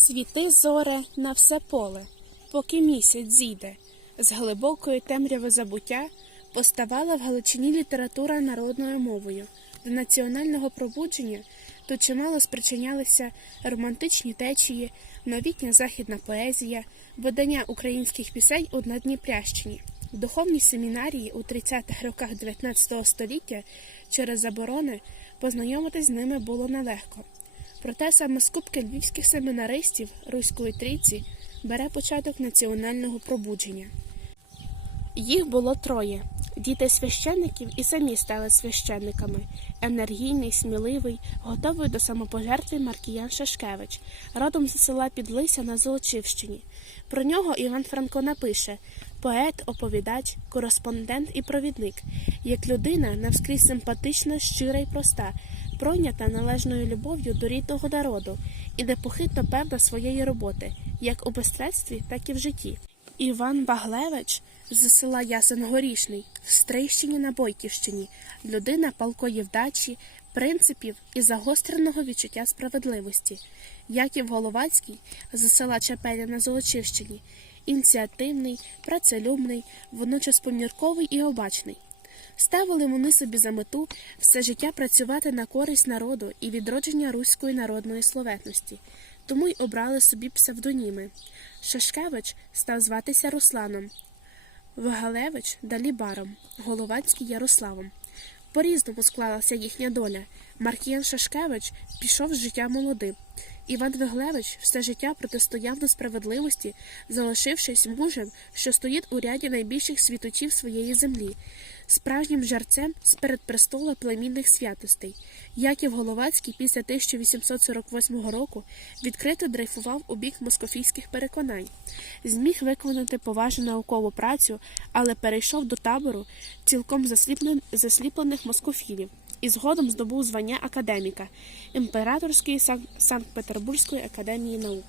Світи зоре на все поле, поки місяць зійде, з глибокої темряви забуття поставала в Галичині література народною мовою. До національного пробудження тут чимало спричинялися романтичні течії, новітня західна поезія, видання українських пісень у Надніпрящині. В духовній семінарії у 30-х роках 19 століття через заборони познайомитись з ними було нелегко. Проте саме скупки львівських семінаристів Руської трійці бере початок національного пробудження. Їх було троє. Діти священників і самі стали священниками. Енергійний, сміливий, готовий до самопожертви Маркіян Шашкевич, родом з села Підлися на Золочівщині. Про нього Іван Франко напише поет, оповідач, кореспондент і провідник, як людина навскрізь симпатична, щира й проста, пройнята належною любов'ю до рідного народу і непохитно певна своєї роботи, як у мистецтві, так і в житті. Іван Баглевич з села Ясен Горішний в Стрийщині на Бойківщині, людина палкої вдачі, принципів і загостреного відчуття справедливості. Яків Головацький з села Чапеля на Золочівщині, ініціативний, працелюбний, водночас помірковий і обачний. Ставили вони собі за мету все життя працювати на користь народу і відродження руської народної словетності, тому й обрали собі псевдоніми. Шашкевич став зватися Русланом, Вагалевич Далібаром, Головацький Ярославом. По-різному склалася їхня доля. Маркіян Шашкевич пішов з життя молодим. Іван Виглевич все життя протистояв несправедливості, залишившись мужем, що стоїть у ряді найбільших світочів своєї землі, справжнім жарцем з перед престола племінних святостей. Яків Головацький після 1848 року відкрито дрейфував у бік москофійських переконань, зміг виконати поважну наукову працю, але перейшов до табору цілком засліплених москофілів і згодом здобув звання академіка Імператорської Санкт-Петербурзької академії наук.